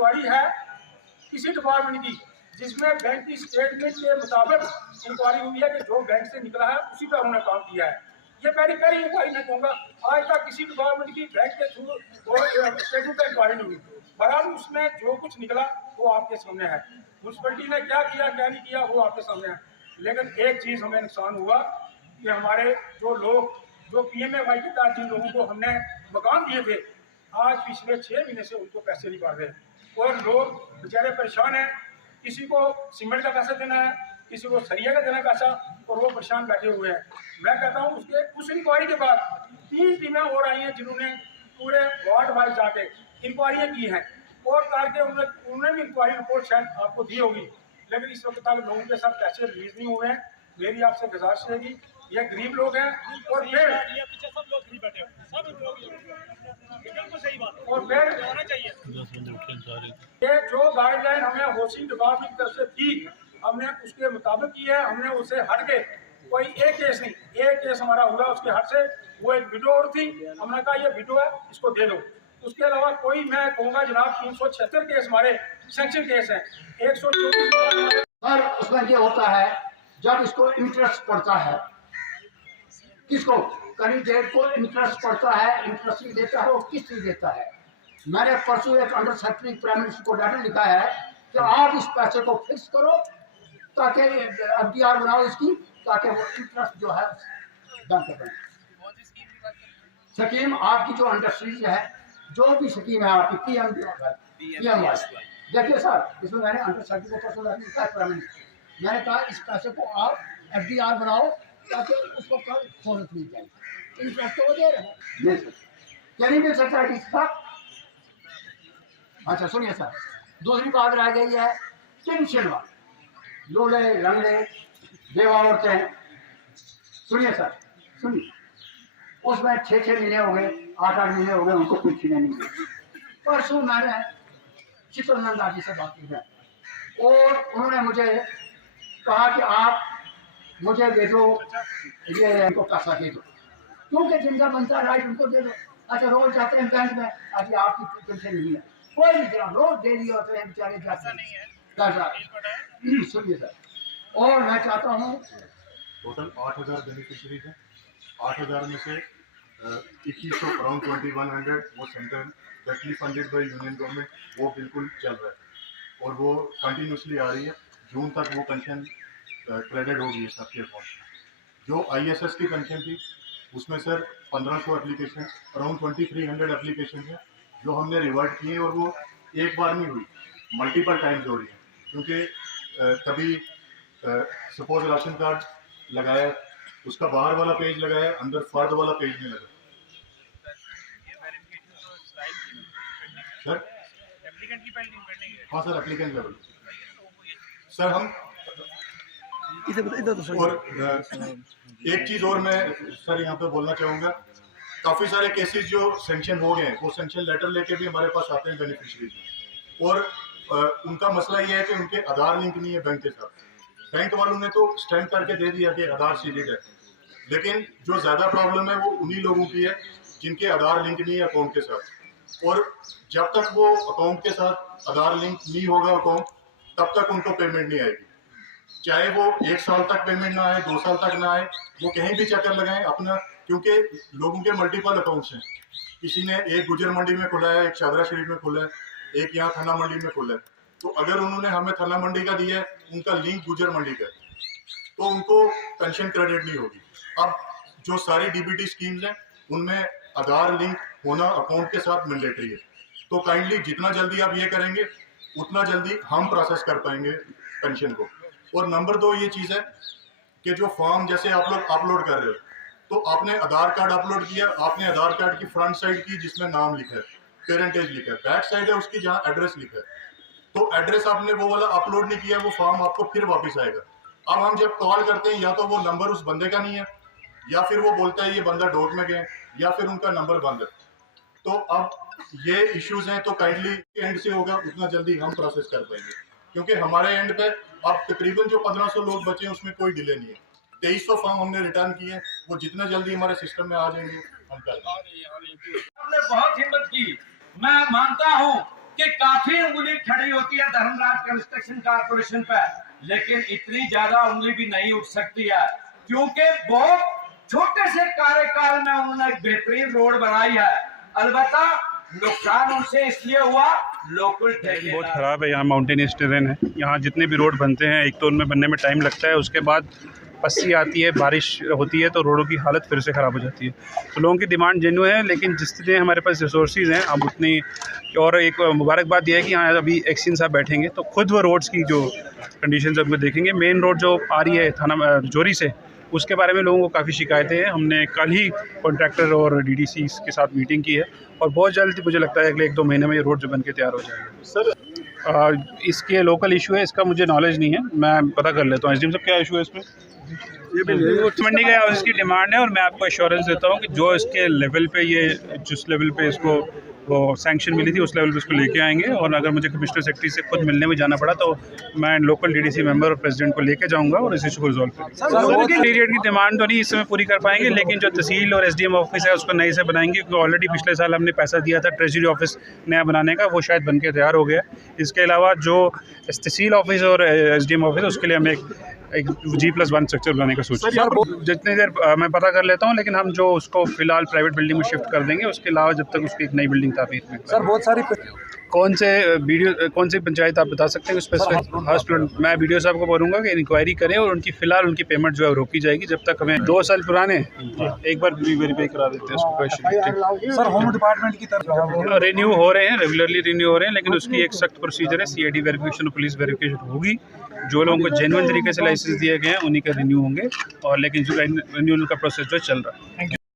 Inquiry है किसी department की, जिसमें बैंक की स्टेटमेंट के मुताबिक इंक्वायरी हुई है कि जो बैंक से निकला है उसी पर उन्होंने काम किया है। ये पहली इंक्वायरी मैं कहूँगा, आज तक किसी डिपार्टमेंट की बैंक के थ्रू स्टेटमेंट पर इंक्वायरी नहीं हुई। बहरहाल उसमें जो कुछ निकला वो आपके सामने है। म्यूनसिपलिटी ने क्या किया क्या नहीं किया वो आपके सामने है। लेकिन एक चीज़ हमें नुकसान हुआ कि हमारे जो लोग जो PMAY के तहत जिन लोगों को हमने मकान दिए थे, आज पिछले 6 महीने से उनको पैसे नहीं पड़ रहे और लोग बेचारे परेशान हैं। किसी को सीमेंट का पैसा देना है, किसी को सरिया का देना है पैसा, और वो परेशान बैठे हुए हैं। मैं कहता हूँ उस इंक्वायरी के बाद 3 टीमें और आई हैं जिन्होंने पूरे वार्ड वाइज जाके इंक्वायरियाँ की हैं और करके उन्होंने भी इंक्वायरी रिपोर्ट शायद आपको दी होगी। लेकिन इस वक्त तक लोगों के साथ पैसे रिलीज नहीं हुए हैं। मेरी आपसे गुजारिश रहेगी, ये गरीब लोग हैं और फिर ये जो गाइडलाइन हमने हाउसिंग डिपार्टमेंट की तरफ से थी हमने उसके मुताबिक की है। हमने उसे हट के कोई एक केस नहीं, एक केस हमारा हुआ उसके हट से, वो एक विडो और थी, हमने कहा ये विडो है इसको दे दो। उसके अलावा कोई मैं कहूँगा जनाब 376 केस हमारे सेंक्शन केस हैं, 124 और उसमें ये होता है जब इसको इंटरेस्ट पड़ता है, किसको कैंडिडेट को इंटरेस्ट पड़ता है, इंटरेस्ट नहीं देता है वो किस नहीं देता है। मैंने परसों एक अंडर सेक्रेटरी प्राइम मिनिस्टर को लेटर लिखा है कि आप इस पैसे को फिक्स करो ताकि FDR बनाओ इसकी, ताकि वो इंटरेस्ट जो है बंद कर। स्कीम आपकी जो इंडस्ट्रीज है, जो भी स्कीम है आपकी PMAY, देखिए सर इसमें मैंने अंडर सेक्रेटरी को परसों लेटर लिखा है प्राइम मिनिस्टर, मैंने कहा इस पैसे को आप FDR बनाओ ताकि उसको कल सहूलत मिल जाए। इंटरेस्ट तो वो दे रहे हैं, क्या नहीं मिल सकता है इसका। अच्छा सुनिए सर, दूसरी बात रह गई है पेंशन वाली, लोले लंगड़े बेवा औरतें। सुनिए सर, सुनिए, उसमें 6-6 महीने हो गए, 8-8 महीने हो गए उनको पेंशन नहीं मिली। परसों मैंने चित्रनंदा जी से बात की है और उन्होंने मुझे कहा कि आप मुझे दे दो, ये इनको पैसा दे दो क्योंकि जिनका बनता राइट उनको दे दो। अच्छा रोज जाते हैं बैंक में, आज आपकी पेंशन नहीं है, कोई नहीं रोज डेली होते हैं बेचारे जाते नहीं। सुनिए सर, और मैं चाहता हूँ टोटल 8000 बेनिफिशरीज हैं। 8000 में से 2100 अराउंड 2100 वो central directly funded by union government, वो बिल्कुल चल रहा है और वो कंटिन्यूसली आ रही है। जून तक वो पेंशन क्रेडिट होगी सबके अकाउंट में। जो ISS की पेंशन थी उसमें सर 1500 एप्लीकेशन, अराउंड 2300 एप्लीकेशन है जो हमने रिवर्ट किए और वो एक बार नहीं हुई, मल्टीपल टाइम्स हो रही है। क्योंकि कभी सपोज राशन कार्ड लगाया, उसका बाहर वाला पेज लगाया, अंदर फर्द वाला पेज नहीं लगा। सर हाँ सर, एप्लीकेंट लेवल सर हम और एक चीज़ और मैं सर यहाँ पे बोलना चाहूँगा, काफ़ी सारे केसेस जो सेंक्शन हो गए हैं वो सेंक्शन लेटर लेके भी हमारे पास आते हैं बेनिफिशरीज, और उनका मसला ये है कि उनके आधार लिंक नहीं है बैंक के साथ। बैंक वालों ने तो स्टैंप करके दे दिया कि आधार सीडेड है, लेकिन जो ज़्यादा प्रॉब्लम है वो उन्हीं लोगों की है जिनके आधार लिंक नहीं है अकाउंट के साथ। और जब तक वो अकाउंट के साथ आधार लिंक नहीं होगा अकाउंट, तब तक उनको पेमेंट नहीं आएगी। चाहे वो 1 साल तक पेमेंट ना आए, 2 साल तक ना आए, वो कहीं भी चक्कर लगाएं अपना, क्योंकि लोगों के मल्टीपल अकाउंट्स हैं। किसी ने एक गुजर मंडी में खोला है, एक शादरा शरीफ में खोला है, एक यहाँ थाना मंडी में खोला है। तो अगर उन्होंने हमें थाना मंडी का दिया है, उनका लिंक गुजर मंडी का, तो उनको पेंशन क्रेडिट नहीं होगी। अब जो सारी DBT स्कीम्स हैं उनमें आधार लिंक होना अकाउंट के साथ मैंडेटरी है। तो काइंडली जितना जल्दी आप ये करेंगे उतना जल्दी हम प्रोसेस कर पाएंगे पेंशन को। और नंबर 2 ये चीज़ है कि जो फॉर्म जैसे आप लोग अपलोड कर रहे हो, तो आपने आधार कार्ड अपलोड किया, आपने आधार कार्ड की फ्रंट साइड की जिसमें नाम लिखा है, पेरेंटेज लिखा है, बैक साइड है उसकी जहाँ एड्रेस लिखा है, तो एड्रेस आपने वो वाला अपलोड नहीं किया, वो फॉर्म आपको फिर वापस आएगा। अब हम जब कॉल करते हैं या तो वो नंबर उस बंदे का नहीं है, या फिर वो बोलता है ये बंदा डॉट में गया, या फिर उनका नंबर बंद है। तो अब ये इश्यूज हैं, तो काइंडली एंड से होगा उतना जल्दी हम प्रोसेस कर पाएंगे, क्योंकि हमारे एंड पे अब तकरीबन जो 1500 लोग बचे हैं उसमें कोई डिले नहीं है। 2300 फॉर्म हमने रिटर्न किए हैं, वो जितना जल्दी हमारे सिस्टम में आ जाएंगे हम कर देंगे। आपने बहुत हिम्मत की, मैं मानता हूँ उनकी काफी उंगली खड़ी होती है धर्मराज कंस्ट्रक्शन कॉर्पोरेशन पे, लेकिन इतनी ज्यादा उंगली भी नहीं उठ सकती है, क्योंकि बहुत छोटे से कार्यकाल में उन्होंने एक बेहतरीन रोड बनाई है। अलबत्ता नुकसान उनसे इसलिए हुआ, लोकल बहुत ख़राब है, यहाँ माउंटेनियस टेरेन है। यहाँ जितने भी रोड बनते हैं, एक तो उनमें बनने में टाइम लगता है, उसके बाद पस्सी आती है, बारिश होती है तो रोडों की हालत फिर से ख़राब हो जाती है। तो लोगों की डिमांड जेन्युइन है, लेकिन जितने हमारे पास रिसोर्सेज हैं अब उतनी। और एक मुबारकबाद यह है कि यहाँ अभी एक्सीन साहब बैठेंगे तो खुद वो रोड्स की जो कंडीशन है उनको देखेंगे। मेन रोड जो आ रही है थाना जोरी से, उसके बारे में लोगों को काफ़ी शिकायतें हैं। हमने कल ही कॉन्ट्रैक्टर और डीडीसी के साथ मीटिंग की है और बहुत जल्द मुझे लगता है अगले 1-2 महीने में ये रोड जो बन के तैयार हो जाएगा। सर इसके लोकल इशू है, इसका मुझे नॉलेज नहीं है, मैं पता कर लेता हूँ। एसडीएम साहब क्या इशू है इसमें? मंडी का इसकी डिमांड है और मैं आपको एश्योरेंस देता हूँ कि जो इसके लेवल पे ये जिस लेवल पे इसको वो सैंक्शन मिली थी उस लेवल पे इसको लेके आएंगे। और अगर मुझे कमिश्नर सेक्रेटरी से खुद मिलने में जाना पड़ा तो मैं लोकल डीडीसी मेंबर और प्रेसिडेंट को लेके जाऊंगा और इस इशू को रिजॉल्व करेंगे। इंटीरियर की डिमांड तो नहीं इस समय पूरी कर पाएंगे, लेकिन जो तहसील और एसडीएम ऑफिस है उसको नए से बनाएंगे, क्योंकि ऑलरेडी पिछले साल हमने पैसा दिया था ट्रेजरी ऑफिस नया बनाने का, वो शायद बन के तैयार हो गया। इसके अलावा जो तहसील ऑफिस और एसडीएम ऑफिस उसके लिए हमें एक G+1 स्ट्रक्चर बनाने का सोच रहे हैं। जितनी देर मैं पता कर लेता हूँ, लेकिन हम जो उसको फिलहाल प्राइवेट बिल्डिंग में शिफ्ट कर देंगे, उसके अलावा जब तक उसकी एक नई बिल्डिंग तामीर में। सर बहुत सारी कौन सी पंचायत आप बता सकते हैं स्पेसिफिक? हॉस्पिटल मैं बीडीओ साहब को बोलूँगा कि इंक्वायरी करें और उनकी फ़िलहाल उनकी पेमेंट जो है रोकी जाएगी जब तक हमें 2 साल पुराने एक बार वेरीफाई करा देते हैं उसको क्वेश्चन। सर होम डिपार्टमेंट की तरफ रिन्यू हो रहे हैं, रेगुलरली रिन्यू हो रहे हैं, लेकिन उसकी एक सख्त प्रोसीजर है। CID वेरिफिकेशन और पुलिस वेरिफिकेशन होगी। जो लोगों को जेन्युइन तरीके से लाइसेंस दिए गए हैं उन्हीं के रिन्यू होंगे, और लेकिन जो रिन्यूअल का प्रोसेस जो चल रहा है।